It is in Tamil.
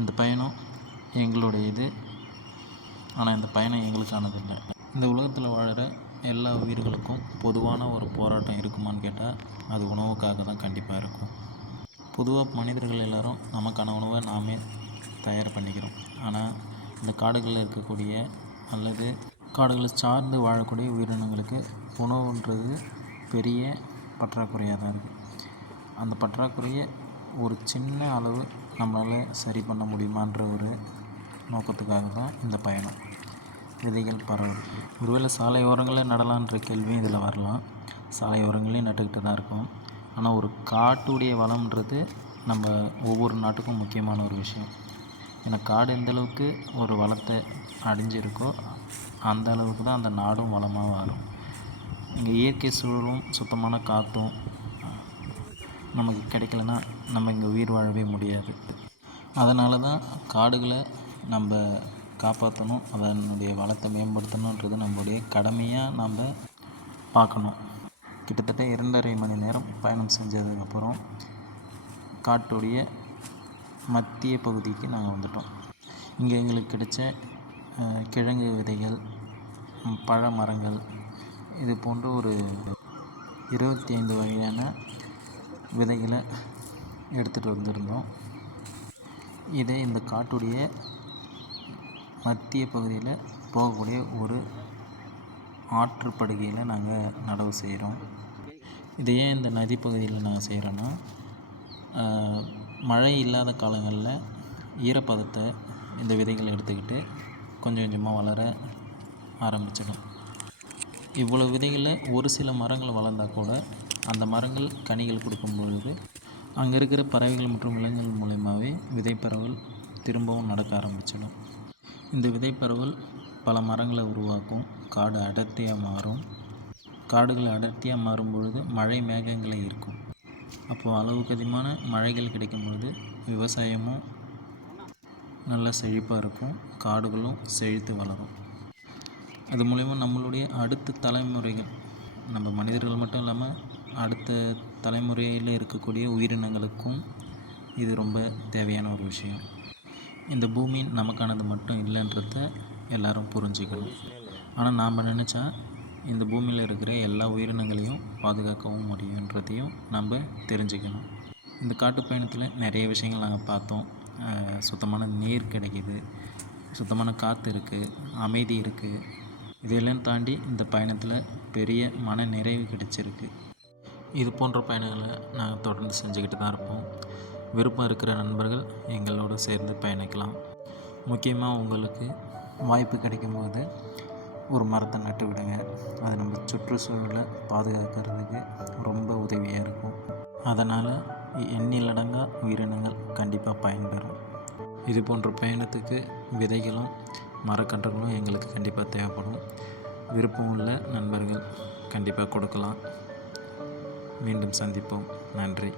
இந்த பயணம் எங்களுடைய இது. ஆனால் இந்த பயணம் எங்களுக்கானது இல்லை. இந்த உலகத்தில் வாழுற எல்லா உயிர்களுக்கும் பொதுவான ஒரு போராட்டம் இருக்குமான்னு கேட்டால் அது உணவுக்காக தான் கண்டிப்பாக இருக்கும். பொதுவாக மனிதர்கள் எல்லோரும் நமக்கான உணவை நாமே தயார் பண்ணிக்கிறோம். ஆனால் இந்த காடுகளில் இருக்கக்கூடிய அல்லது காடுகளை சார்ந்து வாழக்கூடிய உயிரினங்களுக்கு உணவுன்றது பெரிய பற்றாக்குறையாக தான் இருக்குது. அந்த பற்றாக்குறையை ஒரு சின்ன அளவு நம்மளால் சரி பண்ண முடியுமான்ற ஒரு நோக்கத்துக்காக தான் இந்த பயணம். விதைகள் பரவல். ஒருவேளை சாலை ஓரங்களில் நடலான்ற கேள்வியும் இதில் வரலாம். சாலை ஓரங்களையும் நட்டுக்கிட்டு தான் இருக்கோம். ஆனால் ஒரு காட்டுடைய வளம்ன்றது நம்ம ஒவ்வொரு நாட்டுக்கும் முக்கியமான ஒரு விஷயம். ஏன்னா காடு எந்தளவுக்கு ஒரு வளத்தை அடைஞ்சிருக்கோ அந்த அளவுக்கு தான் அந்த நாடும் வளமாக வரும். இங்கே இயற்கை சூழலும் சுத்தமான காற்றும் நமக்கு கிடைக்கலன்னா நம்ம இங்கே உயிர் வாழவே முடியாது. அதனால தான் காடுகளை நம்ம காப்பாற்றணும், அதனுடைய வளத்தை மேம்படுத்தணுன்றது நம்மளுடைய கடமையாக நம்ம பார்க்கணும். கிட்டத்தட்ட 2.5 மணி நேரம் பயணம் செஞ்சதுக்கப்புறம் காட்டுடைய மத்திய பகுதிக்கு நாங்கள் வந்துட்டோம். இங்கே எங்களுக்கு கிடைச்ச கிழங்கு விதைகள், பழ மரங்கள், இது போன்ற ஒரு 25 வகையான விதைகளை எடுத்துகிட்டு வந்திருந்தோம். இதே இந்த காட்டுடைய மத்திய பகுதியில் போகக்கூடிய ஒரு ஆற்றுப்படுகையில் நாங்கள் நடவு செய்கிறோம். இதை ஏன் இந்த நதி பகுதியில் நாங்கள் செய்கிறோன்னா, மழை இல்லாத காலங்களில் ஈரப்பதத்தை இந்த விதைகள் எடுத்துக்கிட்டு கொஞ்சம் கொஞ்சமாக வளர ஆரம்பிச்சிடும். இவ்வளோ விதைகளில் ஒரு சில மரங்கள் வளர்ந்தால் கூட அந்த மரங்கள் கனிகள் கொடுக்கும் பொழுது அங்கே இருக்கிற பறவைகள் மற்றும் விலங்குகள் மூலயமாவே விதைப்பரவல் திரும்பவும் நடக்க ஆரம்பிச்சிடும். இந்த விதைப்பரவல் பல மரங்களை உருவாக்கும். காடு அடர்த்தியாக மாறும். காடுகள் அடர்த்தியாக மாறும் பொழுது மழை மேகங்களை ஈர்க்கும். அப்போது அளவுக்கு அதிகமான மழைகள் கிடைக்கும் பொழுது விவசாயமும் நல்லா செழிப்பாக இருக்கும். காடுகளும் செழித்து வளரும். அது மூலயமா நம்மளுடைய அடுத்த தலைமுறைகள், நம்ம மனிதர்கள் மட்டும் இல்லாமல் அடுத்த தலைமுறையில் இருக்கக்கூடிய உயிரினங்களுக்கும் இது ரொம்ப தேவையான ஒரு விஷயம். இந்த பூமி நமக்கானது மட்டும் இல்லைன்றத எல்லோரும் புரிஞ்சுக்கணும். ஆனால் நாம் நினச்சா இந்த பூமியில் இருக்கிற எல்லா உயிரினங்களையும் பாதுகாக்கவும் முடியுன்றதையும் நம்ம தெரிஞ்சுக்கணும். இந்த காட்டுப்பயணத்தில் நிறைய விஷயங்கள் நாங்கள் பார்த்தோம். சுத்தமான நீர் கிடைக்கிது, சுத்தமான காற்று இருக்குது, அமைதி இருக்குது. இதையெல்லாம் தாண்டி இந்த பயணத்தில் பெரிய மன நிறைவு கிடைச்சிருக்கு. இது போன்ற பயணங்களை நாங்கள் தொடர்ந்து செஞ்சுக்கிட்டு தான் இருப்போம். விருப்பம் இருக்கிற நண்பர்கள் எங்களோடு சேர்ந்து பயணிக்கலாம். முக்கியமாக உங்களுக்கு வாய்ப்பு கிடைக்கும்போது ஒரு மரத்தை நட்டு விடுங்க. அது நம்ம சுற்றுச்சூழலை பாதுகாக்கிறதுக்கு ரொம்ப உதவியாக இருக்கும். அதனால் எண்ணிலடங்கா உயிரினங்கள் கண்டிப்பாக பயன்பெறும். இது போன்ற பயணத்துக்கு விதைகளும் மரக்கன்றுகளும் எங்களுக்கு கண்டிப்பாக தேவைப்படும். விருப்பம் உள்ள நண்பர்கள் கண்டிப்பாக கொடுக்கலாம். மீண்டும் சந்திப்போம். நன்றி.